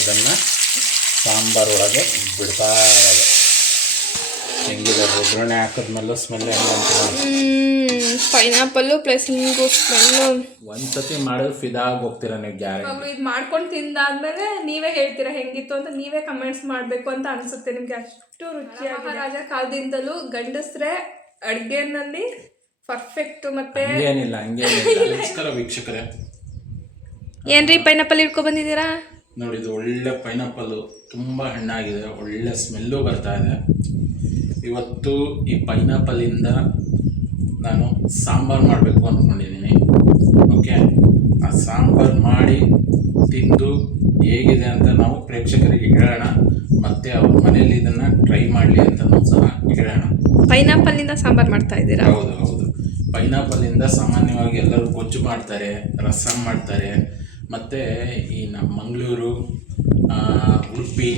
ಇದನ್ನು ಸಾಂಬಾರೊಳಗೆ ಬಿಡ್ತಾ ಇರೋದು. ಹೆಂಗಿದೆ ಒಗ್ಗರಣೆ ಹಾಕಿದ್ಮೇಲೆ ಸ್ಮೆಲ್ ಹೆಂಗೆ ಪೈನಾಪಲ್ಲು ಪ್ಲಸ್ ಹಿಂಗು ಸ್ಮೆಲ್ಲು. ಒಂದ್ಸತಿ ಮಾಡಿದ್ರೆ ಫಿದಾಗಿ ಹೋಗ್ತೀರಾ ನೀವು ಗ್ಯಾರಂಟಿ. ಇದು ಮಾಡ್ಕೊಂಡು ತಿಂದಾದ್ಮೇಲೆ ನೀವೇ ಹೇಳ್ತೀರಾ ಹೆಂಗಿತ್ತು ಅಂತ, ನೀವೇ ಕಮೆಂಟ್ಸ್ ಮಾಡಬೇಕು ಅಂತ ಅನ್ಸುತ್ತೆ ನಿಮ್ಗೆ, ಅಷ್ಟು ರುಚಿಯಾಗಿ. ಮಹಾರಾಜ ಕಾಲದಿಂದಲೂ ಗಂಡಸ್ರೆ ಅಡುಗೆನಲ್ಲಿ ಪರ್ಫೆಕ್ಟ್. ಮತ್ತೆ ಏನಿಲ್ಲ ಹಂಗೇನಿಲ್ಲ. ನಮಸ್ಕಾರ ವೀಕ್ಷಕರೇ, ಏನ್ರಿ ಪೈನಾಪಲ್ ಇಟ್ಕೊ ಬಂದಿದ್ದೀರಾ ನೋಡಿ. ಇದು ಒಳ್ಳೆ ಪೈನಾಪಲ್ಲು, ತುಂಬ ಹಣ್ಣಾಗಿದೆ, ಒಳ್ಳೆ ಸ್ಮೆಲ್ಲು ಬರ್ತಾ ಇದೆ. ಇವತ್ತು ಈ ಪೈನಾಪಲ್ಲಿಂದ ನಾನು ಸಾಂಬಾರು ಮಾಡಬೇಕು ಅಂದ್ಕೊಂಡಿದ್ದೀನಿ. ಓಕೆ, ಆ ಸಾಂಬಾರು ಮಾಡಿ ತಿಂದು ಹೇಗಿದೆ ಅಂತ ನಾವು ಪ್ರೇಕ್ಷಕರಿಗೆ ಹೇಳೋಣ, ಮತ್ತು ಅವ್ರ ಮನೇಲಿ ಇದನ್ನು ಟ್ರೈ ಮಾಡಲಿ ಅಂತಲೂ ಸಹ ಹೇಳೋಣ. ಪೈನಾಪಲ್ಲಿಂದ ಸಾಂಬಾರು ಮಾಡ್ತಾ ಇದ್ದೀರಾ? ಹೌದು ಹೌದು. ಪೈನಾಪಲ್ಲಿಂದ ಸಾಮಾನ್ಯವಾಗಿ ಎಲ್ಲರೂ ಗೊಜ್ಜು ಮಾಡ್ತಾರೆ, ರಸಮ್ ಮಾಡ್ತಾರೆ, ಮತ್ತು ಈ ನಮ್ಮ ಮಂಗಳೂರು, ಉಡುಪಿ,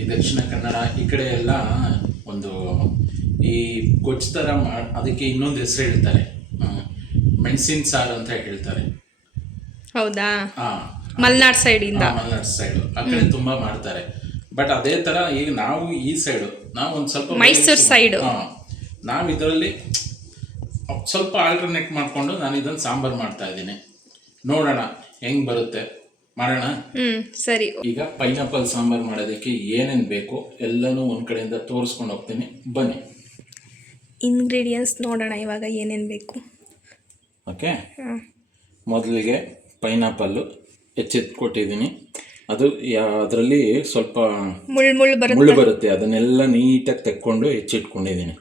ಈ ದಕ್ಷಿಣ ಕನ್ನಡ ಈ ಕಡೆ ಎಲ್ಲ ಒಂದು ಈ ಗೊಜ್ಜು ಥರ ಅದಕ್ಕೆ ಇನ್ನೊಂದು ಹೆಸರು ಹೇಳ್ತಾರೆ, ಮೆಣಸಿನ ಸಾರು ಅಂತ ಹೇಳ್ತಾರೆ. ಹೌದಾ? ಹಾಂ, ಮಲೆನಾಡು ಸೈಡಿಂದ. ಮಲೆನಾಡು ಸೈಡು ಆ ಕಡೆ ತುಂಬ ಮಾಡ್ತಾರೆ. ಬಟ್ ಅದೇ ಥರ ಈಗ ನಾವು ಈ ಸೈಡು, ನಾವು ಒಂದು ಸ್ವಲ್ಪ ಮೈಸೂರು ಸೈಡು, ನಾವು ಇದರಲ್ಲಿ ಸ್ವಲ್ಪ ಆಲ್ಟರ್ನೇಟ್ ಮಾಡಿಕೊಂಡು ನಾನು ಇದನ್ನು ಸಾಂಬಾರು ಮಾಡ್ತಾ ಇದ್ದೀನಿ. ನೋಡೋಣ ಹೆಂಗೆ ಬರುತ್ತೆ, ಮಾಡೋಣ. ಸರಿ. ಈಗ ಪೈನಾಪಲ್ ಸಾಂಬಾರು ಮಾಡೋದಕ್ಕೆ ಏನೇನು ಬೇಕು ಎಲ್ಲನೂ ಒಂದು ಕಡೆಯಿಂದ ತೋರಿಸ್ಕೊಂಡು ಹೋಗ್ತೀನಿ, ಬನ್ನಿ. ಇಂಗ್ರೀಡಿಯೆಂಟ್ಸ್ ನೋಡೋಣ ಇವಾಗ ಏನೇನು ಬೇಕು. ಓಕೆ, ಮೊದಲಿಗೆ ಪೈನಾಪಲ್ಲು ಹೆಚ್ಚಿಟ್ಕೊಟ್ಟಿದ್ದೀನಿ. ಅದು ಅದರಲ್ಲಿ ಸ್ವಲ್ಪ ಮುಳ್ಳು ಬರುತ್ತೆ, ಅದನ್ನೆಲ್ಲ ನೀಟಾಗಿ ತೆಕ್ಕೊಂಡು ಹೆಚ್ಚಿಟ್ಕೊಂಡಿದ್ದೀನಿ.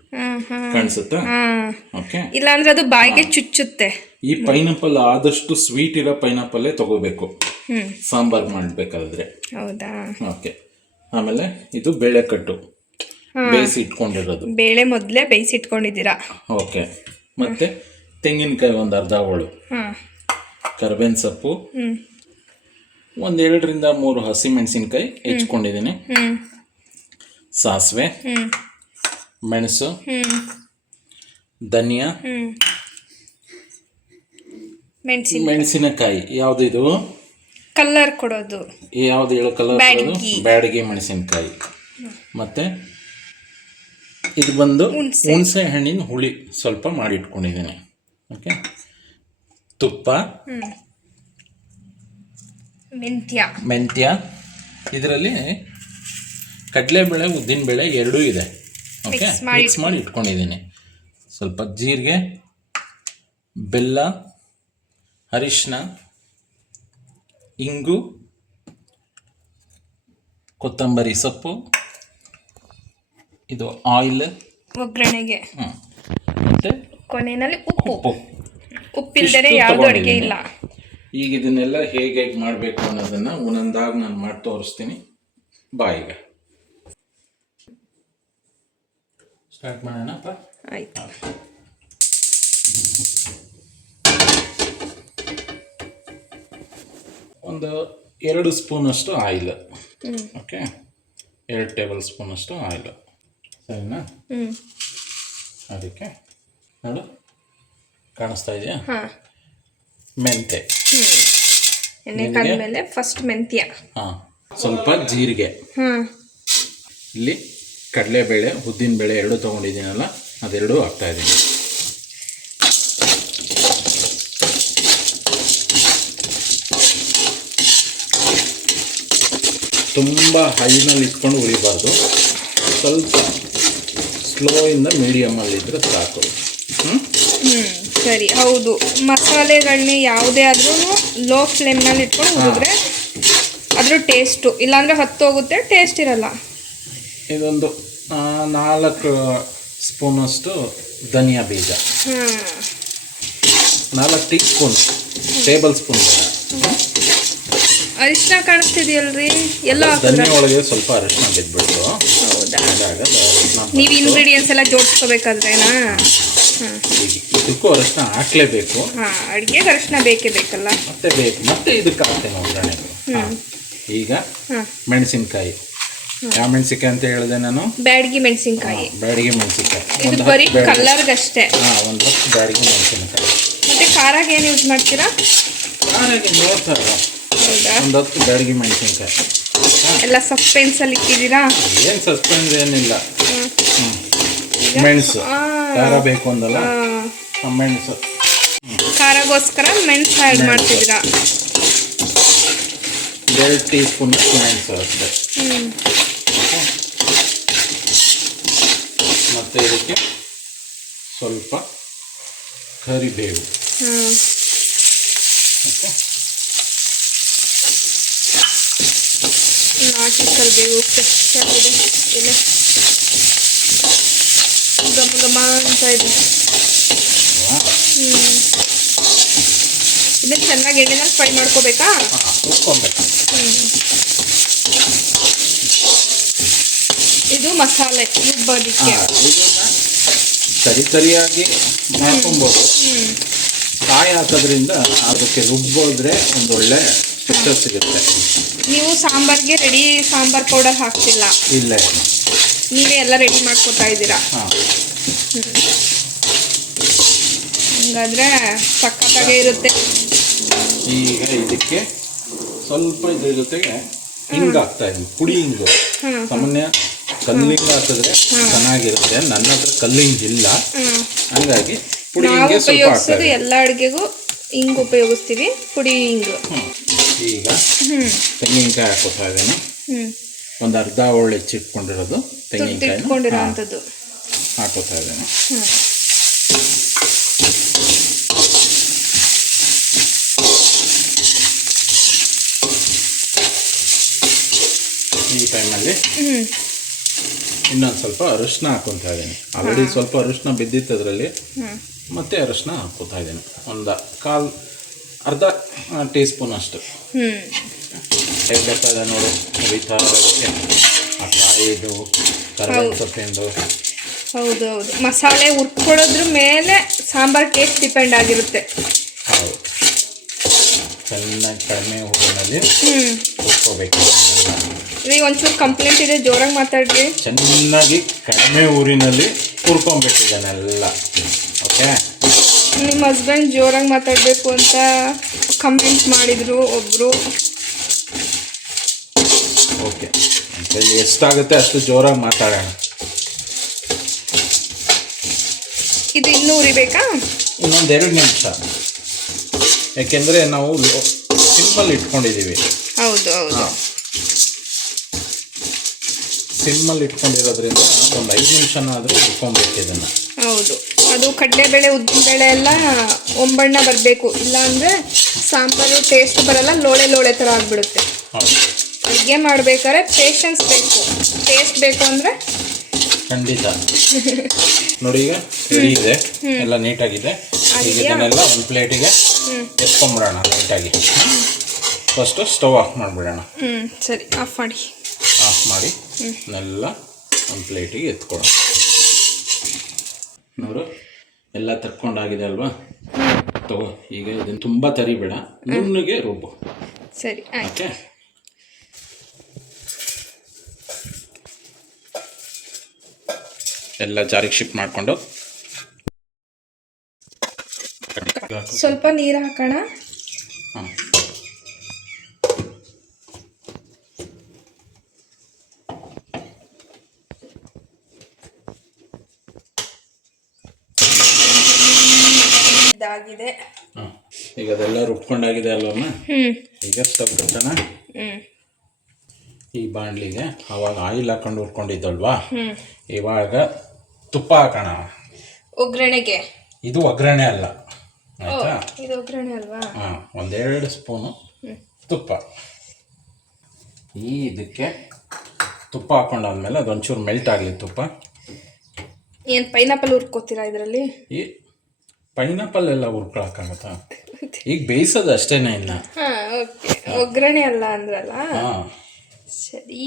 ಕಾಣಿಸುತ್ತಾ? ಓಕೆ, ಇಲ್ಲಾಂದ್ರೆ ಅದು ಬಾಯಿಗೆ ಚುಚ್ಚುತ್ತೆ. ಈ ಪೈನಾಪಲ್ ಆದಷ್ಟು ಸ್ವೀಟ್ ಇರೋ ಪೈನಾಪಲ್ಲೇ ತಗೋಬೇಕು ಸಾಂಬಾರು ಮಾಡಬೇಕಾದ್ರೆ. ಹೌದಾ? ಓಕೆ, ಆಮೇಲೆ ಇದು ಬೇಳೆಕಟ್ಟು ಬೇಯಿಸಿ ಇಟ್ಕೊಂಡಿರೋದು. ಬೇಳೆ ಮೊದಲೇ ಬೇಯಿಸಿ ಇಟ್ಕೊಂಡಿದ್ದೀರಾ? ಓಕೆ, ಮತ್ತೆ ತೆಂಗಿನಕಾಯಿ ಒಂದು ಅರ್ಧ ಹೋಳು, ಕರಿಬೇವಿನ ಸೊಪ್ಪು, ಒಂದು 2ರಿಂದ 3 ಹಸಿಮೆಣಸಿನ್ಕಾಯಿ ಹೆಚ್ಕೊಂಡಿದ್ದೀನಿ, ಸಾಸಿವೆ, ಮೆಣಸು, ಧನಿಯಾ, ಮೆಣಸಿನಕಾಯಿ. ಯಾವುದು ಇದು? ಕಲರ್ ಕೊಡೋದು. ಯಾವುದು ಹೇಳೋ ಕಲರ್ ಕೊಡೋದು? ಬ್ಯಾಡಗಿ ಮೆಣಸಿನಕಾಯಿ. ಮತ್ತೆ ಇದು ಬಂದು ಹುಣಸೆ ಹಣ್ಣಿನ ಹುಳಿ ಸ್ವಲ್ಪ ಮಾಡಿಟ್ಕೊಂಡಿದ್ದೀನಿ. ಓಕೆ, ತುಪ್ಪ, ಮೆಂತ್ಯ, ಇದರಲ್ಲಿ ಕಡಲೆಬೇಳೆ ಉದ್ದಿನಬೇಳೆ ಎರಡೂ ಇದೆ. ಓಕೆ, ಮಿಕ್ಸ್ ಮಾಡಿ ಇಟ್ಕೊಂಡಿದ್ದೀನಿ. ಸ್ವಲ್ಪ ಜೀರಿಗೆ, ಬೆಲ್ಲ, ಅರಿಶಿನ, ಇಂಗು, ಕೊತ್ತಂಬರಿ ಸೊಪ್ಪು, ಇದು ಆಯಿಲ್ ಒಗ್ಗರಣೆಗೆ, ಮತ್ತು ಕೊನೆಯಲ್ಲಿ ಉಪ್ಪಿಲ್ಲದೆ ಯಾವುದು ಅಡುಗೆ ಇಲ್ಲ. ಈಗ ಇದನ್ನೆಲ್ಲ ಹೇಗೆ ಮಾಡಬೇಕು ಅನ್ನೋದನ್ನು ಒಂದೊಂದಾಗಿ ನಾನು ಮಾಡಿ ತೋರಿಸ್ತೀನಿ. ಬಾಯಿಗೆ ಸ್ಟಾರ್ಟ್ ಮಾಡೋಣಪ್ಪ. ಆಯ್ತು. ಒಂದು 2 ಸ್ಪೂನಷ್ಟು ಆಯಿಲ್. ಓಕೆ, 2 ಟೇಬಲ್ ಸ್ಪೂನಷ್ಟು ಆಯಿಲ್. ಸರಿನಾ? ಅದಕ್ಕೆ ನೋಡು, ಕಾಣಿಸ್ತಾ ಇದೆಯಾ? ಮೆಂತೆ. ಎಣ್ಣೆ ಕಾದ್ಮೇಲೆ ಫಸ್ಟ್ ಮೆಂತ್ಯ. ಹಾಂ, ಸ್ವಲ್ಪ ಜೀರಿಗೆ. ಇಲ್ಲಿ ಕಡಲೆಬೇಳೆ ಉದ್ದಿನಬೇಳೆ ಎರಡೂ ತೊಗೊಂಡಿದ್ದೀನಲ್ಲ, ಅದೆರಡೂ ಹಾಕ್ತಾಯಿದ್ದೀನಿ. ತುಂಬ ಹೈನಲ್ಲಿ ಇಟ್ಕೊಂಡು ಉರಿಬಾರ್ದು, ಸ್ವಲ್ಪ ಸ್ಲೋಯಿಂದ ಮೀಡಿಯಮಲ್ಲಿದ್ದರೆ ಸಾಕು. ಸರಿ. ಹೌದು, ಮಸಾಲೆಗಳನ್ನ ಯಾವುದೇ ಆದ್ರೂ ಲೋ ಫ್ಲೇಮ್ನಲ್ಲಿ ಇಟ್ಕೊಂಡು ಹುರಿದ್ರೆ ಅದ್ರ ಟೇಸ್ಟು, ಇಲ್ಲಾಂದರೆ ಹತ್ತೋಗುತ್ತೆ, ಟೇಸ್ಟ್ ಇರಲ್ಲ. ಇದೊಂದು 4 ಸ್ಪೂನಷ್ಟು ಧನಿಯಾ ಬೀಜ, 4 ಟೀ ಸ್ಪೂನ್, ಟೇಬಲ್ ಸ್ಪೂನ್. ಅರಿಶಿನ ಕಾಣಿಸ್ತಿದೆಯಲ್ರಿ, ಎಲ್ಲ ಧನಿಯಾ ಒಳಗೆ ಸ್ವಲ್ಪ ಅರಿಶಿನ ಬಿದ್ದುಬಿಟ್ಟು. ಹೌದಾ? ನೀವು ಇಂಗ್ರೀಡಿಯೆಂಟ್ಸ್ ಎಲ್ಲ ಜೋಡಿಸ್ಕೋಬೇಕಾದ್ರೇನಾ? ಇದಕ್ಕೂ ಅರಿಶಿನ ಹಾಕ್ಲೇಬೇಕು. ಅಡುಗೆಗೆ ಅರಿಶಿನ ಬೇಕಲ್ಲ. ಮತ್ತೆ ಇದಕ್ಕೆ ಹಾಕ್ತೇನೆ ಒಗ್ಗರಣೆಗೆ. ಈಗ ಮೆಣಸಿನ್ಕಾಯಿ. ಯಾವ ಮೆಣಸಿನ್ಕಾಯಿ ಅಂತ ಹೇಳಿದೆ ನಾನು? ಬ್ಯಾಡಗಿ ಮೆಣಸಿನ್ಕಾಯಿ. ಇದು ಬರೀ ಕಲರ್ಗಷ್ಟೇ. ಒಂದು 10 ಬ್ಯಾಡಗಿ ಮೆಣಸಿನ್ಕಾಯಿ. ಮತ್ತೆ ಖಾರಾಗೆ ಏನು ಯೂಸ್ ಮಾಡ್ತೀರಾ? ಖಾರಾಗೆ ನೋಡ್ತಾರ ಹೌದಾ? ಒಂದು 10 ಬ್ಯಾಡಗಿ ಮೆಣಸಿನ್ಕಾಯಿ. ಎಲ್ಲ ಸಸ್ಪೆನ್ಸಲ್ಲಿ ಇಟ್ಟಿದ್ದೀರಾ? ಏನು ಸಸ್ಪೆನ್ಸ್ ಏನಿಲ್ಲ. ಮೆಣಸು ಖಾರ ಬೇಕು ಅಂದಲ್ಲ, ಮೆಣಸು ಖಾರಗೋಸ್ಕರ ಮೆಣಸು ಆ್ಯಡ್ ಮಾಡ್ತಿದ್ದೀರಾ? 2 ಟೀ ಸ್ಪೂನ್ ಮೆಣಸು ಅಷ್ಟೇ. ಮತ್ತು ಇದಕ್ಕೆ ಸ್ವಲ್ಪ ಕರಿಬೇವು. ಓಕೆ, ನಾಟಿ ಕರಿಬೇವು ಫ್ರೆಶ್ ಆಗಿದೆ, ಎಲೆ ಘಮ ಘಮ ಅಂತ ಇದೆ. ಇದನ್ನು ಚೆನ್ನಾಗಿ ಎಣ್ಣೆನಲ್ಲಿ ಫ್ರೈ ಮಾಡ್ಕೋಬೇಕಾ? ಉಟ್ಕೊಬೇಕು. ಇದು ಮಸಾಲೆ ರುಬ್ಬೋದಕ್ಕೆ. ಇದನ್ನ ಸರಿಯಾಗಿ ಮಾಡ್ಕೊಬೋದು. ಕಾಯಿ ಹಾಕೋದ್ರಿಂದ ಅದಕ್ಕೆ ರುಬ್ಬೋದ್ರೆ ಒಂದೊಳ್ಳೆ ಸ್ಟ್ರಕ್ಚರ್ ಸಿಗುತ್ತೆ. ನೀವು ಸಾಂಬಾರ್ಗೆ ರೆಡಿ ಸಾಂಬಾರ್ ಪೌಡರ್ ಹಾಕ್ತಿಲ್ಲ? ಇಲ್ಲ, ನೀವೇ ಎಲ್ಲ ರೆಡಿ ಮಾಡ್ಕೊತಾ ಇದ್ದೀರಾ? ಹಂಗಾದ್ರೆ ಸಖತ್ತಾಗೇ ಇರುತ್ತೆ. ಈಗ ಇದಕ್ಕೆ ಸ್ವಲ್ಪ ಇದ್ರ ಜೊತೆಗೆ ಹಿಂಗೆ ಹಾಕ್ತಾ ಇದ್ದೀನಿ, ಪುಡಿ ಹಿಂಗು. ಸಾಮಾನ್ಯ ಕಲ್ಲಿಂಗ್ ಹಾಕಿದ್ರೆ ಚೆನ್ನಾಗಿರುತ್ತೆ. ನನ್ನ ಹತ್ರ ಕಲ್ಲಿಂಗ್ ಇಲ್ಲ, ಹಂಗಾಗಿ ಪುಡಿ ಹಿಂಗೆ ಸ್ವಲ್ಪ ಹಾಕ್ತಾರೆ. ಎಲ್ಲ ಅಡುಗೆಗೂ ಹಿಂಗ್ ಉಪಯೋಗಿಸ್ತೀವಿ, ಪುಡಿ ಹಿಂಗು. ಈಗ ತೆಂಗಿನಕಾಯಿ ಹಾಕೋತಾ ಇದ್ದೀನಿ. ಒಂದು ಅರ್ಧ ಹೋಳು ಹೆಚ್ಚಿಟ್ಕೊಂಡಿರೋದು ತೆಂಗಿನಕಾಯಿ ಹಾಕೋತಾ ಇದ್ದೀನಿ. ಈ ಟೈಮಲ್ಲಿ ಇನ್ನೊಂದು ಸ್ವಲ್ಪ ಅರಿಶಿನ ಹಾಕೊತಾ ಇದ್ದೀನಿ. ಆಲ್ರೆಡಿ ಸ್ವಲ್ಪ ಅರಿಶಿನ ಬಿದ್ದಿತ್ತು ಅದರಲ್ಲಿ, ಮತ್ತೆ ಅರಿಶಿನ ಹಾಕೋತಾ ಇದ್ದೀನಿ. ಒಂದು ಅರ್ಧ ಟೀ ಸ್ಪೂನ್ ಅಷ್ಟು. ಹೇಗೆ ಬರ್ತಾ ಇದೆ ನೋಡು, ಉರಿತಾ ಇರೋದಕ್ಕೆ ಆ ಕಾಯಿದು ಕರಿಬೇವು ಸೊಪ್ಪಿಂದು. ಹೌದು ಹೌದು, ಮಸಾಲೆ ಹುರ್ಕೊಳ್ಳೋದ್ರ ಮೇಲೆ ಸಾಂಬಾರ್ ಟೇಸ್ಟ್ ಡಿಪೆಂಡ್ ಆಗಿರುತ್ತೆ. ಹೌದು, ಚೆನ್ನಾಗಿ ಕಡಿಮೆ ಊರಿನಲ್ಲಿ ಹುರ್ಕೋಬೇಕು. ಒಂಚೂರು ಕಂಪ್ಲೇಂಟ್ ಇದೆ, ಜೋರಾಗಿ ಮಾತಾಡ್ರಿ. ಚೆನ್ನಾಗಿ ಕಡಿಮೆ ಊರಿನಲ್ಲಿ ಹುರ್ಕೊಬೇಕು ಇದನ್ನೆಲ್ಲ. ಓಕೆ, ನಿಮ್ಮ ಹಸ್ಬೆಂಡ್ ಜೋರಾಗಿ ಮಾತಾಡಬೇಕು ಅಂತ ಕಮೆಂಟ್ ಮಾಡಿದರು ಒಬ್ಬರು. ಓಕೆ, ಇಲ್ಲಿ ಎಷ್ಟಾಗುತ್ತೆ ಅಷ್ಟು ಜೋರಾಗಿ ಮಾತಾಡೋಣ. ಇದು ಇನ್ನೂ ಉರಿಬೇಕಾ? ಇನ್ನೊಂದು 2 ನಿಮಿಷ, ಯಾಕೆಂದರೆ ನಾವು ಸಿಮ್ಮಲ್ಲಿ ಇಟ್ಕೊಂಡಿದ್ದೀವಿ. ಹೌದು ಹೌದು, ಸಿಮ್ಮಲ್ಲಿ ಇಟ್ಕೊಂಡಿರೋದ್ರಿಂದ ಒಂದು 5 ನಿಮಿಷನಾದರೂ ಹುರ್ಕೊಬೇಕು ಇದನ್ನು. ಹೌದು, ಅದು ಕಡಲೆಬೇಳೆ ಉದ್ದಿನಬೇಳೆ ಎಲ್ಲ ಒಂಬಣ್ಣ ಬರಬೇಕು, ಇಲ್ಲಾಂದರೆ ಸಾಂಬಾರು ಟೇಸ್ಟ್ ಬರಲ್ಲ, ಲೋಳೆ ಲೋಳೆ ಥರ ಆಗಿಬಿಡುತ್ತೆ. ಹೌದು, ಅಡುಗೆ ಮಾಡ್ಬೇಕಾದ್ರೆ ಪೇಷನ್ಸ್ ಬೇಕು. ಟೇಸ್ಟ್ ಬೇಕು ಅಂದರೆ ಖಂಡಿತ. ನೋಡಿ, ಈಗ ರೆಡಿ ಇದೆ, ಎಲ್ಲ ನೀಟಾಗಿದೆ. ಈಗ ಇದನ್ನೆಲ್ಲ ಒಂದು ಪ್ಲೇಟಿಗೆ ಎತ್ಕೊಂಡ್ಬಿಡೋಣ ನೀಟಾಗಿ. ಫಸ್ಟು ಸ್ಟವ್ ಆಫ್ ಮಾಡಿಬಿಡೋಣ. ಸರಿ, ಆಫ್ ಮಾಡಿ. ಆಫ್ ಮಾಡಿ ಇದನ್ನೆಲ್ಲ ಒಂದು ಪ್ಲೇಟಿಗೆ ಎತ್ಕೊಳ್ಳೋಣ. ನೋಡು, ಎಲ್ಲ ತರ್ಕೊಂಡಾಗಿದೆ ಅಲ್ವಾ? ತಗೋ, ಈಗ ಇದನ್ನು ತುಂಬ ತರಿಬೇಡ, ನುಣ್ಣಗೆ ರುಬ್ಬು. ಸರಿ, ಓಕೆ. ಎಲ್ಲ ಜಾರಿಗೆ ಶಿಫ್ಟ್ ಮಾಡಿಕೊಂಡು ಸ್ವಲ್ಪ ನೀರು ಹಾಕೋಣ. ಹಾಂ, ಇದಾಗಿದೆ. ಈಗ ಅದೆಲ್ಲ ರುಬ್ಕೊಂಡಾಗಿದೆ ಅಲ್ವಮ್ಮ? ಈಗ ಸ್ಟವ್ ಕಟ್ಟೋಣ. ಈ ಬಾಣಲಿಗೆ ಅವಾಗ ಆಯಿಲ್ ಹಾಕೊಂಡು ಹುರ್ಕೊಂಡಿದ್ದಲ್ವಾ, ಇವಾಗ ತುಪ್ಪ ಹಾಕೋಣ. ಒಗ್ಗರಣೆಗೆ ಇದು ಒಗ್ಗರಣೆ ಅಲ್ಲ, ಆಯ್ತಾ? ಇದು ಒಗ್ಗರಣೆ ಅಲ್ವಾ? ಹಾಂ, 1-2 ಸ್ಪೂನು ತುಪ್ಪ. ಇದಕ್ಕೆ ತುಪ್ಪ ಹಾಕೊಂಡಾದ್ಮೇಲೆ ಅದೊಂಚೂರು ಮೆಲ್ಟ್ ಆಗಲಿ ತುಪ್ಪ. ಏನು ಪೈನಾಪಲ್ ಹುರ್ಕೋತೀರಾ ಇದರಲ್ಲಿ? ಈ ಪೈನಾಪಲ್ ಎಲ್ಲ ಹುರ್ಕೊಳಕ್ಕಾಗತ್ತಾ? ಈಗ ಬೇಯಿಸೋದು ಅಷ್ಟೇನೆ ಇನ್ನು. ಹಾಂ, ಓಕೆ. ಒಗ್ಗರಣೆ ಅಲ್ಲ ಅಂದ್ರಲ್ಲ? ಹಾಂ, ಸರಿ,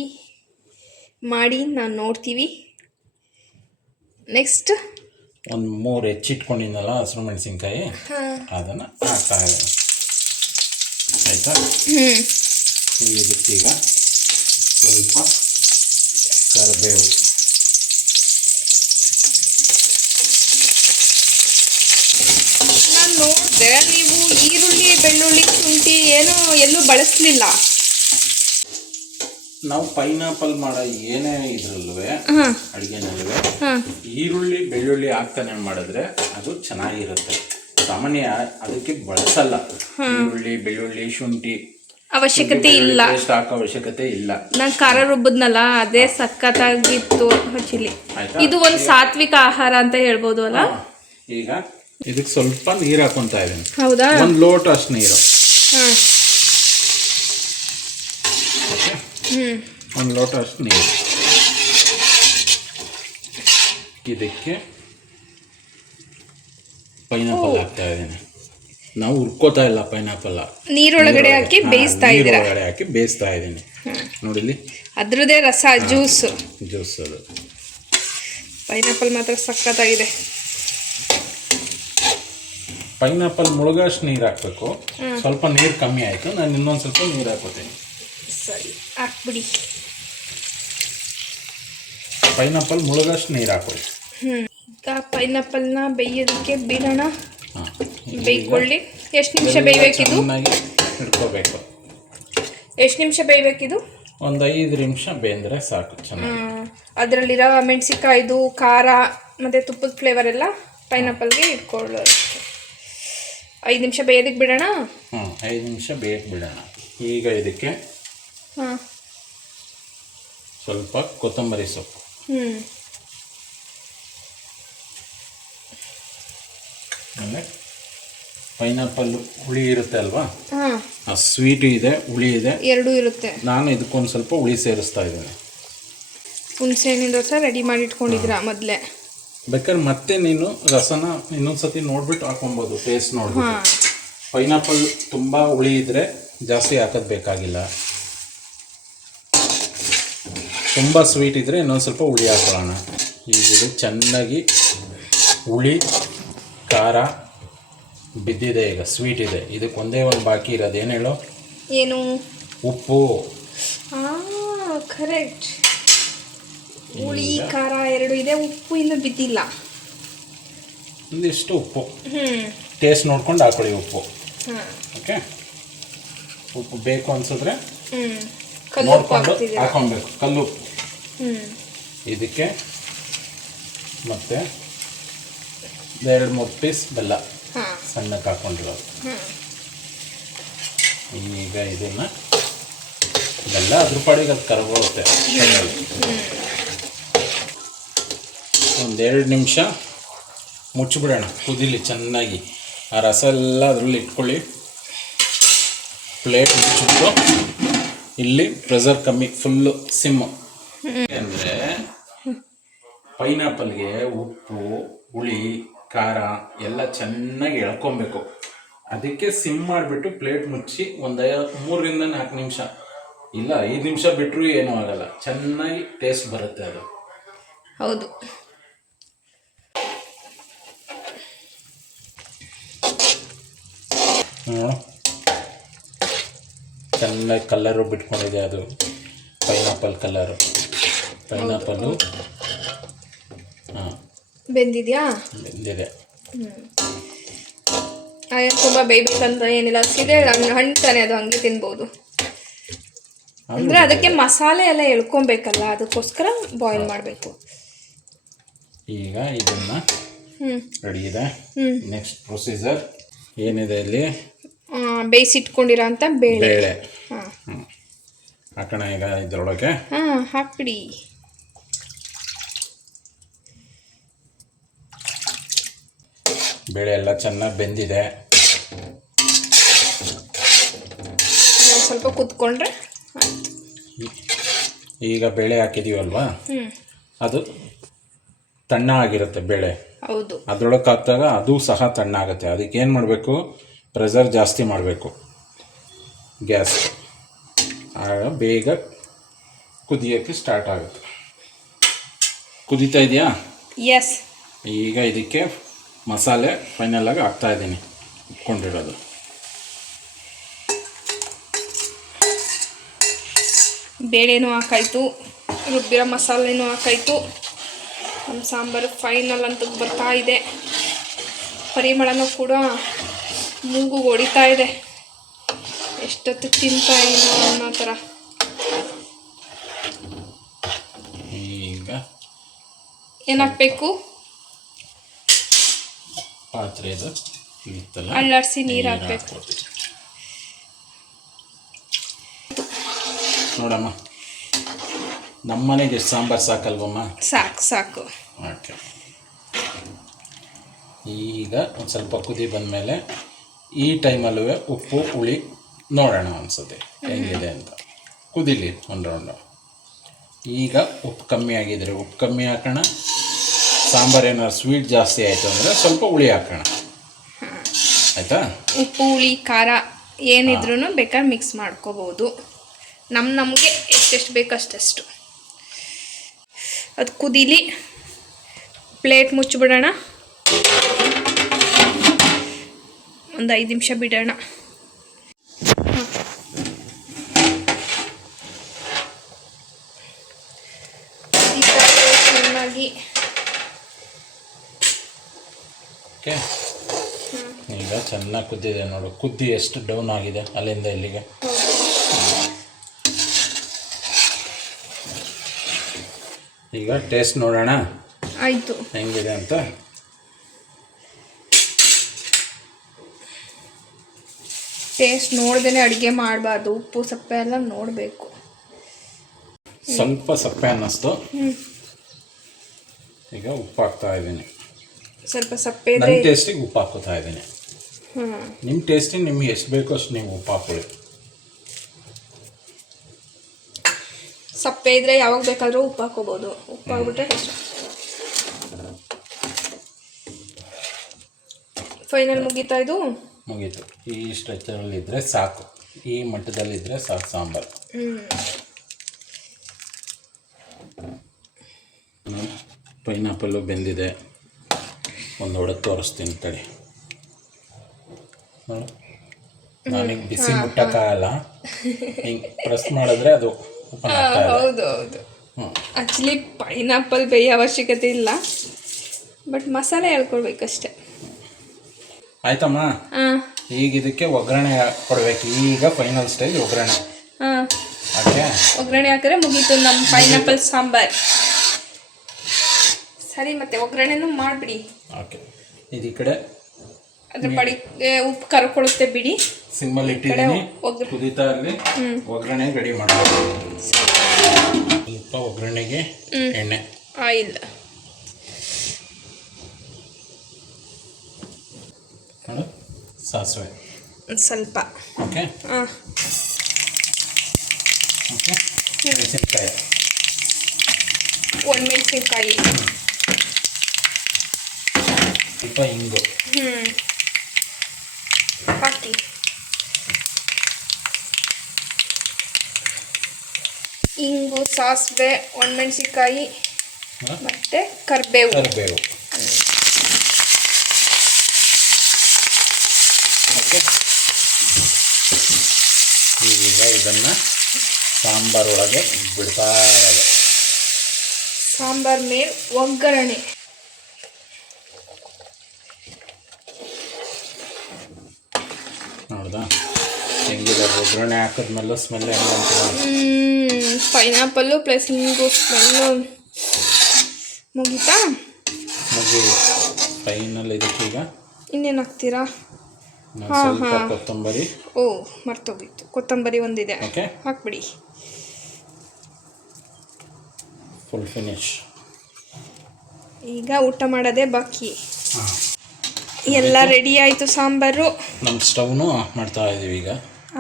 ಮಾಡಿ ನಾವು ನೋಡ್ತೀವಿ. ನೆಕ್ಸ್ಟ್ ಒಂದು 3 ಹೆಚ್ಚಿಟ್ಕೊಂಡಿದ್ದಲ್ಲ ಹಸಿರು ಮೆಣಸಿನ್ಕಾಯಿ, ಅದನ್ನು ಹಾಕ್ತಾ ಇದ್ದೀನಿ. ಆಯಿತಾ? ಇದಕ್ಕೀಗ ಸ್ವಲ್ಪ ಕರಿಬೇವು, ನಾನು ನೋಡಿದೆ ನೀವು ಈರುಳ್ಳಿ ಬೆಳ್ಳುಳ್ಳಿ ಶುಂಠಿ ಏನು ಎಲ್ಲೂ ಬಳಸಲಿಲ್ಲ. ನಾವು ಪೈನಾಪಲ್ ಮಾಡೋ ಏನೇ ಇದ್ರಲ್ವೇ ಅಡುಗೆನಲ್ವೇ ಈರುಳ್ಳಿ ಬೆಳ್ಳುಳ್ಳಿ ಹಾಕ್ತಾನೆ ಮಾಡಿದ್ರೆ ಅದು ಚೆನ್ನಾಗಿರುತ್ತೆ. ಸಾಮಾನ್ಯ ಅದಕ್ಕೆ ಬಳಸಲ್ಲ ಈರುಳ್ಳಿ ಬೆಳ್ಳುಳ್ಳಿ ಶುಂಠಿ ಅವಶ್ಯಕತೆ ಇಲ್ಲ, ಪೇಸ್ಟ್ ಹಾಕೋ ಅವಶ್ಯಕತೆ ಇಲ್ಲ. ನಾನು ಖಾರ ರುಬ್ಬದ್ನಲ್ಲ ಅದೇ ಸಖತ್ತಾಗಿತ್ತು ಚಿಲ್ಲಿ. ಇದು ಒಂದು ಸಾತ್ವಿಕ ಆಹಾರ ಅಂತ ಹೇಳ್ಬೋದು ಅಲ್ಲ. ಈಗ ಇದಕ್ಕೆ ಸ್ವಲ್ಪ ನೀರು ಹಾಕೊಂತಾ ಇದ್ದೀನಿ. ಹೌದಾ? 1 ಲೋಟ ಅಷ್ಟು ನೀರು. 1 ಲೋಟ ಅಷ್ಟು ನೀರು. ಇದಕ್ಕೆ ಪೈನಾಪಲ್ ಹಾಕ್ತಾ ಇದ್ದೀನಿ. ನಾವು ಹುರ್ಕೋತಾ ಇಲ್ಲ, ಪೈನಾಪಲ್ ನೀರೊಳಗಡೆ ಹಾಕಿ ಬೇಯಿಸ್ತಾ ಇದ್ದೀರಾ? ನೀರೊಳಗಡೆ ಹಾಕಿ ಬೇಯಿಸ್ತಾ ಇದ್ದೀನಿ. ನೋಡಿಲಿ ಅದ್ರದ್ದೇ ರಸ, ಜ್ಯೂಸ್ ಅದು. ಪೈನಾಪಲ್ ಮಾತ್ರ ಸಖತ್ತಾಗಿದೆ. ಪೈನಾಪಲ್ ಮುಳುಗಷ್ಟು ನೀರು ಹಾಕಬೇಕು. ಸ್ವಲ್ಪ ನೀರು ಕಮ್ಮಿ ಆಯಿತು, ನಾನು ಇನ್ನೊಂದು ಸ್ವಲ್ಪ ನೀರು ಹಾಕೋತೀನಿ. ಸರಿ, ಹಾಕ್ಬಿಡಿ. ಪೈನಾಪಲ್ ಮುಳುಗಷ್ಟು ನೀರು ಹಾಕೊಳ್ಳಿ. ಈಗ ಪೈನಾಪಲ್ನ ಬೇಯೋದಕ್ಕೆ ಬಿಡೋಣ. ಬೇಯ್ಕೊಳ್ಳಿ. ಎಷ್ಟು ನಿಮಿಷ ಬೇಯಬೇಕಿದು? ಚೆನ್ನಾಗಿ ಹಿಡ್ಕೋಬೇಕು. ಎಷ್ಟು ನಿಮಿಷ ಬೇಯಬೇಕಿದು? ಒಂದು 5 ನಿಮಿಷ ಬೇಂದ್ರೆ ಸಾಕು. ಚೆನ್ನಾಗಿ ಅದರಲ್ಲಿರೋ ಮೆಣಸಿಕಾಯ್ದು ಖಾರ ಮತ್ತು ತುಪ್ಪದ ಫ್ಲೇವರ್ ಎಲ್ಲ ಪೈನಾಪಲ್ಗೆ ಇಟ್ಕೊಳ್ಳೋದು. 5 ನಿಮಿಷ ಬೇಯೋದಕ್ಕೆ ಬಿಡೋಣ. 5 ನಿಮಿಷ ಬೇಯಕ್ಕೆ ಬಿಡೋಣ. ಈಗ ಇದಕ್ಕೆ ಸ್ವಲ್ಪ ಕೊತ್ತಂಬರಿ ಸೊಪ್ಪು, ಆಮೇಲೆ ಪೈನಾಪಲ್ ಹುಳಿ ಇರುತ್ತೆ ಅಲ್ವಾ, ಸ್ವೀಟು ಇದೆ ಹುಳಿ ಇದೆ, ಎರಡೂ ಇರುತ್ತೆ. ನಾನು ಇದಕ್ಕೊಂದು ಸ್ವಲ್ಪ ಹುಳಿ ಸೇರಿಸ್ತಾ ಇದ್ದೀನಿ. ಹುಣಸೆಹಣ್ಣಿನ ರಸ ರೆಡಿ ಮಾಡಿ ಇಟ್ಕೊಂಡಿದ್ದೀರಾ ಮೊದಲೇ? ಬೇಕಾದ್ರೆ ಮತ್ತೆ ನೀನು ರಸನ ಇನ್ನೊಂದ್ಸತಿ ನೋಡ್ಬಿಟ್ಟು ಹಾಕೊಬೋದು, ಟೇಸ್ಟ್ ನೋಡ್ಬಿಟ್ಟು. ಪೈನಾಪಲ್ ತುಂಬ ಹುಳಿ ಇದ್ದರೆ ಜಾಸ್ತಿ ಹಾಕೋದು ಬೇಕಾಗಿಲ್ಲ. ತುಂಬ ಸ್ವೀಟ್ ಇದ್ದರೆ ಇನ್ನೊಂದು ಸ್ವಲ್ಪ ಹುಳಿ ಹಾಕೊಳ್ಳೋಣ. ಈಗ ಇದು ಚೆನ್ನಾಗಿ ಹುಳಿ ಖಾರ ಬಿದ್ದಿದೆ. ಈಗ ಸ್ವೀಟ್ ಇದೆ. ಇದಕ್ಕೆ ಒಂದೇ ಒಂದು ಬಾಕಿ ಇರೋದು ಏನು ಹೇಳೋ? ಏನು? ಉಪ್ಪು. ಕರೆಕ್ಟ್. ಹುಳಿ ಖಾರ ಎರಡು ಇದೆ, ಉಪ್ಪು ಇನ್ನೂ ಬಿದ್ದಿಲ್ಲ. ಒಂದಿಷ್ಟು ಉಪ್ಪು ಟೇಸ್ಟ್ ನೋಡ್ಕೊಂಡು ಹಾಕೊಳ್ಳಿ ಉಪ್ಪು. ಓಕೆ, ಉಪ್ಪು ಬೇಕು ಅನ್ಸಿದ್ರೆ ನೋಡ್ಕೊಂಡು ಹಾಕೊಬೇಕು. ಕಲ್ಲುಪ್ಪು. ಇದಕ್ಕೆ ಮತ್ತೆ 2-3 ಪೀಸ್ ಬೆಲ್ಲ ಸಣ್ಣಕ್ಕೆ ಹಾಕೊಂಡಿರೋದು. ಈಗ ಇದನ್ನು ಬೆಲ್ಲ ಅದ್ರ ಪಾಡಿಗೆ ಅದು ಕರಗೋಗುತ್ತೆ. 1-2 ನಿಮಿಷ ಮುಚ್ಚಿಬಿಡೋಣ, ಕುದೀಲಿ ಚೆನ್ನಾಗಿ. ಆ ರಸ ಎಲ್ಲ ಅದರಲ್ಲಿ ಇಟ್ಕೊಳ್ಳಿ. ಪ್ಲೇಟ್ ಮುಚ್ಚಿಬಿಟ್ಟು ಇಲ್ಲಿ ಪ್ರೆಷರ್ ಕಮ್ಮಿ, ಫುಲ್ಲು ಸಿಮ್ಮು. ಅಂದರೆ ಪೈನಾಪಲ್ಗೆ ಉಪ್ಪು ಹುಳಿ ಖಾರ ಎಲ್ಲ ಚೆನ್ನಾಗಿ ಎಳ್ಕೊಬೇಕು. ಅದಕ್ಕೆ ಸಿಮ್ ಮಾಡಿಬಿಟ್ಟು ಪ್ಲೇಟ್ ಮುಚ್ಚಿ ಒಂದು 3-4 ನಿಮಿಷ, ಇಲ್ಲ 5 ನಿಮಿಷ ಬಿಟ್ಟರೂ ಏನೂ ಆಗಲ್ಲ, ಚೆನ್ನಾಗಿ ಟೇಸ್ಟ್ ಬರುತ್ತೆ ಅದು. ಹೌದು. ಚೆನ್ನಾಗಿ ಕಲರು ಬಿಟ್ಕೊಂಡಿದೆ ಅದು, ಪೈನಾಪಲ್ ಕಲರು. ಪೈನಾಪಲ್ಲು ಬೆಂದಿದೆಯಾ? ಬೆಂದಿದೆ. ತುಂಬ ಬೇಯ್ಬೇಕಂತ ಏನಿಲ್ಲ, ಸೀದೆ ಹಣ್ಣು ತಾನೆ, ಅದು ಹಂಗೆ ತಿನ್ಬೋದು. ಅಂದರೆ ಅದಕ್ಕೆ ಮಸಾಲೆ ಎಲ್ಲ ಎಳ್ಕೊಬೇಕಲ್ಲ, ಅದಕ್ಕೋಸ್ಕರ ಬಾಯ್ಲ್ ಮಾಡಬೇಕು. ಈಗ ಇದನ್ನು ರೆಡಿ ಇದೆ. ನೆಕ್ಸ್ಟ್ ಪ್ರೊಸೀಜರ್ ಏನಿದೆ ಇಲ್ಲಿ? ಬೇಯಿಸಿಟ್ಕೊಂಡಿರೋ ಅಂತ ಬೇಳೆ ಹಾಕೋಣ ಈಗ ಇದರೊಳಗೆ. ಹಾಕ್ಬಿಡಿ. ಬೇಳೆ ಎಲ್ಲ ಚೆನ್ನಾಗಿ ಬೆಂದಿದೆ. ಸ್ವಲ್ಪ ಕುತ್ಕೊಂಡ್ರೆ ಈಗ ಬೇಳೆ ಹಾಕಿದೀವಲ್ವಾ, ಅದು ತಣ್ಣ ಆಗಿರುತ್ತೆ ಬೇಳೆ. ಹೌದು. ಅದರೊಳಗೆ ಹಾಕಿದಾಗ ಅದು ಸಹ ತಣ್ಣ ಆಗುತ್ತೆ. ಅದಕ್ಕೆ ಏನು ಮಾಡಬೇಕು? ಪ್ರೆಷರ್ ಜಾಸ್ತಿ ಮಾಡಬೇಕು ಗ್ಯಾಸ್, ಆಗ ಬೇಗ ಕುದಿಯೋಕ್ಕೆ ಸ್ಟಾರ್ಟ್ ಆಗುತ್ತೆ. ಕುದೀತಾ ಇದೆಯಾ? ಎಸ್. ಈಗ ಇದಕ್ಕೆ ಮಸಾಲೆ ಫೈನಲಾಗಿ ಹಾಕ್ತಾಯಿದ್ದೀನಿ, ಇಟ್ಕೊಂಡಿರೋದು. ಬೇಳೆನೂ ಹಾಕಾಯ್ತು, ರುಬ್ಬಿರೋ ಮಸಾಲೆನೂ ಹಾಕಾಯ್ತು. ನಮ್ಮ ಸಾಂಬಾರು ಫೈನಲ್ ಅಂತ ಬರ್ತಾ ಇದೆ. ಪರಿಮಳನೂ ಕೂಡ ಮೂಗು ಹೊಡಿತಾ ಇದೆ. ಎಷ್ಟೊತ್ತು ತಿಂತಾ ಇಲ್ಲ ಅನ್ನೋ ಥರ. ಈಗ ಏನಾಗಬೇಕು? ಪಾತ್ರೆ ಇದು ಇತ್ತಲ್ಲ, ಅಳ್ಳಾಡಿಸಿ ನೀರು ಹಾಕಬೇಕು. ನೋಡಮ್ಮ, ನಮ್ಮನೆಗೆ ಸಾಂಬಾರು ಸಾಕಲ್ವಮ್ಮ? ಸಾಕು. ಓಕೆ. ಈಗ ಒಂದು ಸ್ವಲ್ಪ ಕುದಿ ಬಂದಮೇಲೆ ಈ ಟೈಮಲ್ಲೂ ಉಪ್ಪು ಹುಳಿ ನೋಡೋಣ ಅನ್ಸುತ್ತೆ ಹೆಂಗಿದೆ ಅಂತ. ಕುದೀಲಿ ಒಂದು ರೌಂಡು. ಈಗ ಉಪ್ಪು ಕಮ್ಮಿ ಆಗಿದ್ರೆ ಉಪ್ಪು ಕಮ್ಮಿ ಹಾಕೋಣ. ಸಾಂಬಾರು ಏನಾದ್ರು ಸ್ವೀಟ್ ಜಾಸ್ತಿ ಆಯಿತು ಅಂದರೆ ಸ್ವಲ್ಪ ಹುಳಿ ಹಾಕೋಣ, ಆಯಿತಾ? ಉಪ್ಪು ಹುಳಿ ಖಾರ ಏನಿದ್ರೂ ಬೇಕಾದ್ರೆ ಮಿಕ್ಸ್ ಮಾಡ್ಕೋಬೋದು. ನಮಗೆ ಎಷ್ಟೆಷ್ಟು ಬೇಕು ಅಷ್ಟೆಷ್ಟು. ಅದು ಕುದೀಲಿ, ಪ್ಲೇಟ್ ಮುಚ್ಚಿಬಿಡೋಣ, ಒಂದು 5 ನಿಮಿಷ ಬಿಡೋಣ. ಚೆನ್ನಾಗಿ ಓಕೆ. ಈಗ ಚೆನ್ನಾಗಿ ಕುದ್ದಿದೆ ನೋಡು. ಕುದ್ದಿ ಎಷ್ಟು ಡೌನ್ ಆಗಿದೆ ಅಲ್ಲಿಂದ ಇಲ್ಲಿಗೆ. ಈಗ ಟೇಸ್ಟ್ ನೋಡೋಣ ಆಯಿತು ಹೆಂಗಿದೆ ಅಂತ. ಟೇಸ್ಟ್ ನೋಡ್ದೇ ಅಡುಗೆ ಮಾಡಬಾರ್ದು. ಉಪ್ಪು ಸಪ್ಪೆ ಎಲ್ಲ ನೋಡಬೇಕು. ಸ್ವಲ್ಪ ಸಪ್ಪೆ ಅನ್ನಿಸ್ತು. ಈಗ ಉಪ್ಪು ಹಾಕ್ತಾ ಇದ್ದೀನಿ. ಸ್ವಲ್ಪ ಸಪ್ಪೆ ನನ್ನ ಟೇಸ್ಟಿಗೆ ಉಪ್ಪು ಹಾಕೋತಾ ಇದ್ದೀನಿ. ನಿಮ್ಮ ಟೇಸ್ಟಿಗೆ ನಿಮ್ಗೆ ಎಷ್ಟು ಬೇಕೋ ಅಷ್ಟು ನೀವು ಉಪ್ಪು ಹಾಕೊಳ್ಳಿ. ಸಪ್ಪೆ ಇದ್ರೆ ಯಾವಾಗ ಬೇಕಾದರೂ ಉಪ್ಪು ಹಾಕೋಬೋದು. ಉಪ್ಪು ಹಾಕ್ಬಿಟ್ರೆ ಫೈನಲ್ ಮುಗೀತಾ ಇದು? ಮುಗೀತು. ಈ ಸ್ಟ್ರೆಚರಲ್ಲಿದ್ದರೆ ಸಾಕು, ಈ ಮಟ್ಟದಲ್ಲಿದ್ದರೆ ಸಾಕು ಸಾಂಬಾರು. ಪೈನಾಪಲ್ಲು ಬೆಂದಿದೆ. ಒಂದು ಹೊಡೆದು ತೋರಿಸ್ತೀನಿ ತಡಿ. ನೋಡು, ನಾನೀಗ ಬಿಸಿ ಮುಟ್ಟಕ್ಕಾಗಲ್ಲ, ಹಿಂಗೆ ಪ್ರೆಸ್ ಮಾಡಿದ್ರೆ ಅದು ಓಪನ್ ಆಗ್ತಾ ಇದೆ. ಹೌದು. ಆ್ಯಕ್ಚುಲಿ ಪೈನಾಪಲ್ ಬೇಯೋ ಅವಶ್ಯಕತೆ ಇಲ್ಲ, ಬಟ್ ಮಸಾಲೆ ಹೇಳ್ಕೊಡ್ಬೇಕಷ್ಟೆ. ಆಯ್ತಮ್ಮ. ಈಗ ಇದಕ್ಕೆ ಒಗ್ಗರಣೆ ಕೊಡಬೇಕು. ಈಗ ಫೈನಲ್ ಸ್ಟೇಜ್ ಒಗ್ಗರಣೆ. ಓಕೆ, ಒಗ್ಗರಣೆ ಹಾಕಿದ್ರೆ ಮುಗೀತು ನಮ್ಮ ಪೈನಾಪಲ್ ಸಾಂಬಾರ್. ಸರಿ, ಮತ್ತೆ ಒಗ್ಗರಣೆನೂ ಮಾಡಿಬಿಡಿ. ಓಕೆ, ಇದು ಈ ಕಡೆ ಅದ್ರ ಪಡಿಗೆ ಉಪ್ಪು ಕರ್ಕೊಳುತ್ತೆ ಬಿಡಿ. ಸಿಮ್ಮಲ್ಲಿ ಇಟ್ಟಿದ್ದೀನಿ, ಕುದೀತಾ ಇರಲಿ. ಒಗ್ಗರಣೆ ರೆಡಿ ಮಾಡಬೇಕು. ಸ್ವಲ್ಪ ಒಗ್ಗರಣೆಗೆ ಎಣ್ಣೆ, ಆಯಿಲ್, ಸಾಸಿವೆ ಸ್ವಲ್ಪ. ಓಕೆ. ಓಕೆ, ಮೆಣಸಿನ್ಕಾಯಿ, ಒಣಮೆಣಸಿನ್ಕಾಯಿ, ಸ್ವಲ್ಪ ಇಂಗು ಹಾಕಿ. ಇಂಗು, ಸಾಸಿವೆ, ಒಣಮೆಣಸಿನ್ಕಾಯಿ ಮತ್ತು ಕರಿಬೇವು. ಓಕೆ, ಈಗ ಇದನ್ನು ಸಾಂಬಾರೊಳಗೆ ಬಿಡ್ತಾ ಇರೋದು. ಸಾಂಬಾರ್ ಮೇಲೆ ಒಗ್ಗರಣೆ. ನೋಡ್ದಾ ಹೆಂಗಿದೆ? ಒಗ್ಗರಣೆ ಹಾಕಿದ್ಮೇಲೆ ಸ್ಮೆಲ್ ಹೆಂಗಂತ. ಪೈನಾಪಲ್ಲು ಪ್ಲಸ್ ಹಿಂಗು ಸ್ಮೆಲ್ಲು ಮುಗೀತಾ? ಫೈನಲ್ ಇದಕ್ಕೀಗ ಇನ್ನೇನು ಹಾಕ್ತೀರಾ? ಸ್ವಲ್ಪ ಕೊತ್ತಂಬರಿ. ಮರ್ತೋಗಿತ್ತು, ಕೊತ್ತಂಬರಿ ಒಂದಿದೆ. ಓಕೆ, ಹಾಕ್ಬಿಡಿ. Full finish. ಈಗ ಊಟ ಮಾಡೋದೇ ಬಾಕಿ. ಎಲ್ಲ ರೆಡಿ ಆಯಿತು ಸಾಂಬಾರು. ನಮ್ಮ ಸ್ಟವ್ನು ಆಫ್ ಮಾಡ್ತಾ ಇದ್ದೀವಿ. ಈಗ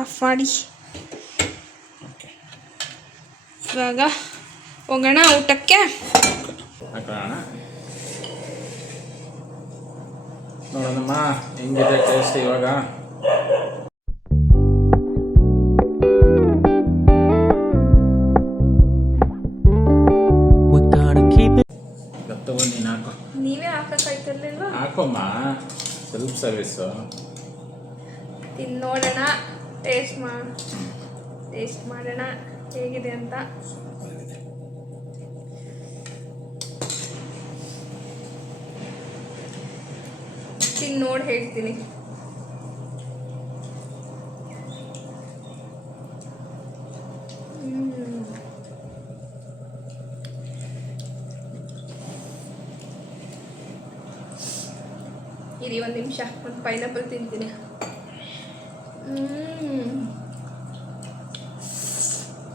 ಆಫ್ ಮಾಡಿ ಇವಾಗ ಹೋಗೋಣ ಊಟಕ್ಕೆ. ನೋಡೋಣಮ್ಮ ಹೆಂಗಿದೆ ಟೇಸ್ಟ್ ಇವಾಗ. ನೀನು ಹಾಕೋ. ನೀವೇ ಹಾಕಕ್ಕಾಯ್ತಿರ್ಲಿಲ್ವಾ? ಹಾಕೋಮ್ಮ, ಸೆಲ್ಫ್ ಸರ್ವಿಸು. ತಿಂದು ನೋಡೋಣ, ಟೇಸ್ಟ್ ಮಾಡೋಣ ಹೇಗಿದೆ ಅಂತ. ತಿಂದು ನೋಡಿ ಹೇಳ್ತೀನಿ. ಇರಿ ಒಂದು ನಿಮಿಷ, ಒಂದು ಪೈನಾಪಲ್ ತಿಂತೀನಿ.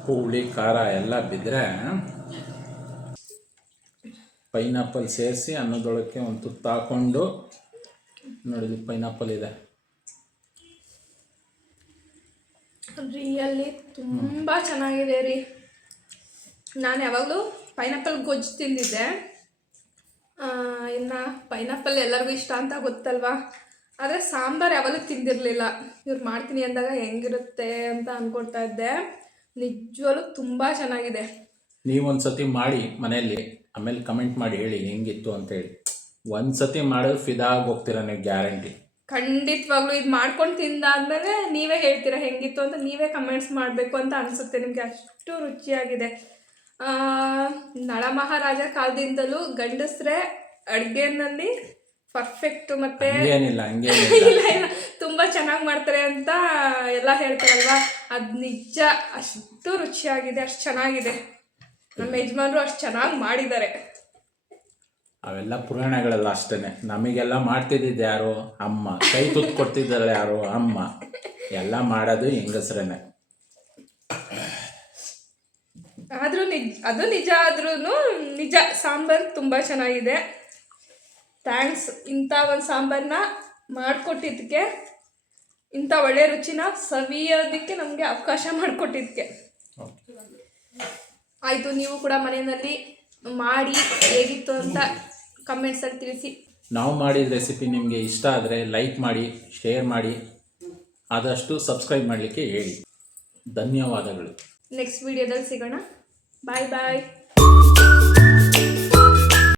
ಹುಳಿ ಖಾರ ಎಲ್ಲ ಬಿದ್ದರೆ ಪೈನಾಪಲ್ ಸೇರಿಸಿ ಅನ್ನದೊಳಕ್ಕೆ ಒಂದು ತುತ್ತು ಹಾಕ್ಕೊಂಡು ನೋಡಿದ್ವಿ. ಪೈನಾಪಲ್ ಇದೆ, ರಿಯಲ್ಲಿ ತುಂಬ ಚೆನ್ನಾಗಿದೆ ರೀ. ನಾನು ಯಾವಾಗಲೂ ಪೈನಾಪಲ್ ಗೊಜ್ಜು ತಿಂದಿದ್ದೆ. ಇನ್ನು ಪೈನಾಪಲ್ ಎಲ್ಲರಿಗೂ ಇಷ್ಟ ಅಂತ ಗೊತ್ತಲ್ವಾ, ಆದರೆ ಸಾಂಬಾರು ಯಾವಾಗಲೂ ತಿಂದಿರಲಿಲ್ಲ. ಇವ್ರು ಮಾಡ್ತೀನಿ ಅಂದಾಗ ಹೆಂಗಿರುತ್ತೆ ಅಂತ ಅಂದ್ಕೊಳ್ತಾ ಇದ್ದೆ. ನಿಜವಾಗ್ಲೂ ತುಂಬ ಚೆನ್ನಾಗಿದೆ. ನೀವೊಂದು ಸತಿ ಮಾಡಿ ಮನೆಯಲ್ಲಿ, ಆಮೇಲೆ ಕಮೆಂಟ್ ಮಾಡಿ ಹೇಳಿ ಹೆಂಗಿತ್ತು ಅಂತೇಳಿ. ಒಂದು ಸತಿ ಮಾಡಿದ್ರೆ ಫಿದಾ ಆಗಿ ಹೋಗ್ತೀರ ನೀವು, ಗ್ಯಾರಂಟಿ. ಖಂಡಿತವಾಗ್ಲೂ ಇದು ಮಾಡ್ಕೊಂಡು ತಿಂದಾದ್ಮೇಲೆ ನೀವೇ ಹೇಳ್ತೀರಾ ಹೆಂಗಿತ್ತು ಅಂತ. ನೀವೇ ಕಮೆಂಟ್ಸ್ ಮಾಡಬೇಕು ಅಂತ ಅನಿಸುತ್ತೆ, ನಿಮಗೆ ಅಷ್ಟು ರುಚಿಯಾಗಿದೆ. ನಳಮಹಾರಾಜ ಕಾಲದಿಂದಲೂ ಗಂಡಸ್ರೆ ಅಡುಗೆನಲ್ಲಿ ಪರ್ಫೆಕ್ಟು. ಮತ್ತು ಹಂಗೇನಿಲ್ಲ ಇಲ್ಲ ತುಂಬ ಚೆನ್ನಾಗಿ ಮಾಡ್ತಾರೆ ಅಂತ ಎಲ್ಲ ಹೇಳ್ತಾರಲ್ವ, ಅದು ನಿಜ. ಅಷ್ಟು ರುಚಿಯಾಗಿದೆ, ಅಷ್ಟು ಚೆನ್ನಾಗಿದೆ. ನಮ್ಮ ಯಜಮಾನರು ಅಷ್ಟು ಚೆನ್ನಾಗಿ ಮಾಡಿದ್ದಾರೆ. ಅವೆಲ್ಲ ಪುರಾಣಗಳೆಲ್ಲ ಅಷ್ಟೇ. ನಮಗೆಲ್ಲ ಮಾಡ್ತಿದ್ದಿದ್ದು ಯಾರು? ಅಮ್ಮ. ಕೈ ತುತ್ತು ಕೊಡ್ತಿದ್ದಲ್ಲ ಯಾರು? ಅಮ್ಮ. ಎಲ್ಲ ಮಾಡೋದು ಹೆಂಗಸ್ರೇನೆ. ಆದರೂ ಅದು ನಿಜ ಆದ್ರೂ ನಿಜ, ಸಾಂಬಾರು ತುಂಬ ಚೆನ್ನಾಗಿದೆ. ಥ್ಯಾಂಕ್ಸ್ ಇಂಥ ಒಂದು ಸಾಂಬಾರನ್ನ ಮಾಡಿಕೊಟ್ಟಿದ್ದಕ್ಕೆ, ಇಂಥ ಒಳ್ಳೆಯ ರುಚಿನ ಸವಿಯೋದಕ್ಕೆ ನಮಗೆ ಅವಕಾಶ ಮಾಡಿಕೊಟ್ಟಿದ್ದಕ್ಕೆ. ಆಯಿತು, ನೀವು ಕೂಡ ಮನೆಯಲ್ಲಿ ಮಾಡಿ ಹೇಗಿತ್ತು ಅಂತ ಕಮೆಂಟ್ಸಲ್ಲಿ ತಿಳಿಸಿ. ನಾವು ಮಾಡಿದ ರೆಸಿಪಿ ನಿಮಗೆ ಇಷ್ಟ ಆದರೆ ಲೈಕ್ ಮಾಡಿ, ಶೇರ್ ಮಾಡಿ, ಆದಷ್ಟು ಸಬ್ಸ್ಕ್ರೈಬ್ ಮಾಡಲಿಕ್ಕೆ ಹೇಳಿ. ಧನ್ಯವಾದಗಳು. ನೆಕ್ಸ್ಟ್ ವಿಡಿಯೋದಲ್ಲಿ ಸಿಗೋಣ. ಬಾಯ್ ಬಾಯ್.